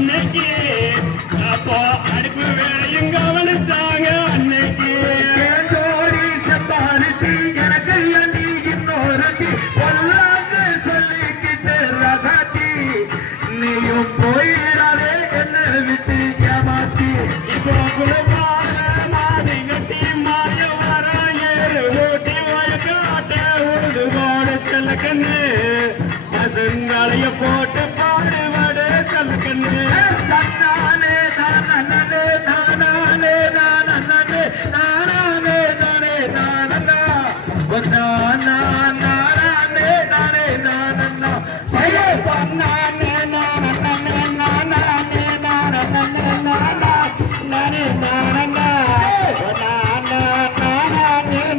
அன்னைக்கு அப்போ அடுப்பு வேலையும் கவனிச்சாங்க அன்னைக்கு ஜோடி செம்பாரிட்டி எனக்கு அண்டி இன்னொருத்தி பொல்லாங்க சொல்லிக்கிட்டு ரசாத்தி நீயும் போயிடாதே என்ன விட்டு ஏமாத்தி இப்போ குழுவாக மாடி கட்டி மாய வர ஏறு ஓட்டி வயக்காட்ட உழுது போடு செல்லக்கண்ணு பசுங்களைய போட்டு பாடுவாடு செல்லக்கண்ணு நானே நானே நானே நானே நானே நானே நானே நானே நானே நானே செய்ய பண்ணானே நானே நானே நானே நானே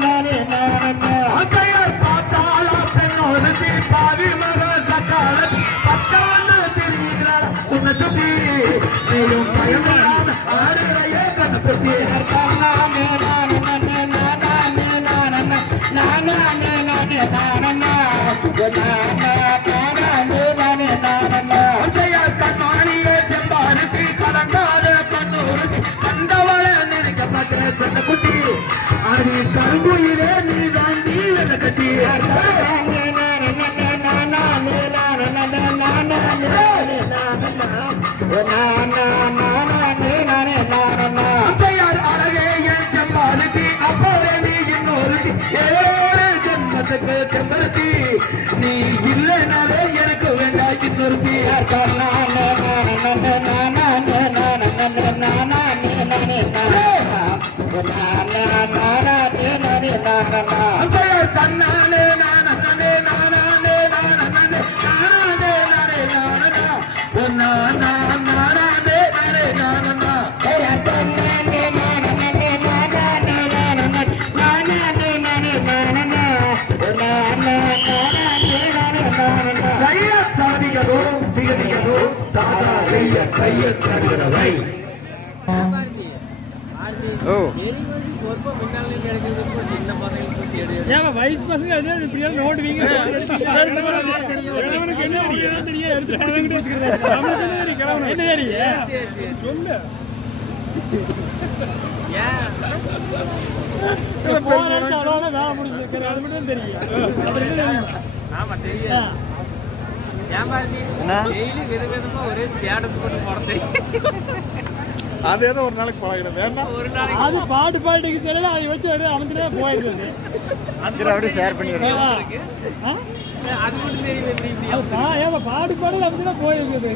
நானே அதையர் பார்த்தாலா பெண்ணோடு பாவி மக சக்கால பக்கவன்னு திரிகிறாள் உன்னை சுத்தி நீயும் பயமில்லாம ஆடுறையே கணப்பத்தி கண்ணாணியே செம்பாருத்தி கலங்காத கண்ணூருக்கு கண்டவள நினைக்கப்பட்ட சென்ன குட்டி அது கருங்குயிலே நீ தாண்டி வெள்ள கட்டி அழகே என் செம்பாருத்தி அப்போதே நீ இன்னொருத்தி ஜென்மத்துக்கு செம்பருத்தி நீ இல்லைனாலே எனக்கு வேண்டாம் இன்னொருத்தி தன்னாலே நானே நானே கையை தருகிறவை வயசு பசங்க இப்படியா நோடுவீங்க வேலை முடிச்சிருக்கிற அது மட்டும் தெரியும். ஆமா தெரியும். அது ஏதோ ஒரு நாளைக்கு பழகிறது அது பாட்டு பாட்டுக்கு சொல்லல அதை வச்சு அமைஞ்சுனா போயிடுது அப்படியே ஷேர் பண்ணிடுறேன் பாடு பாடல் அமைஞ்சுனா போயிருக்கு.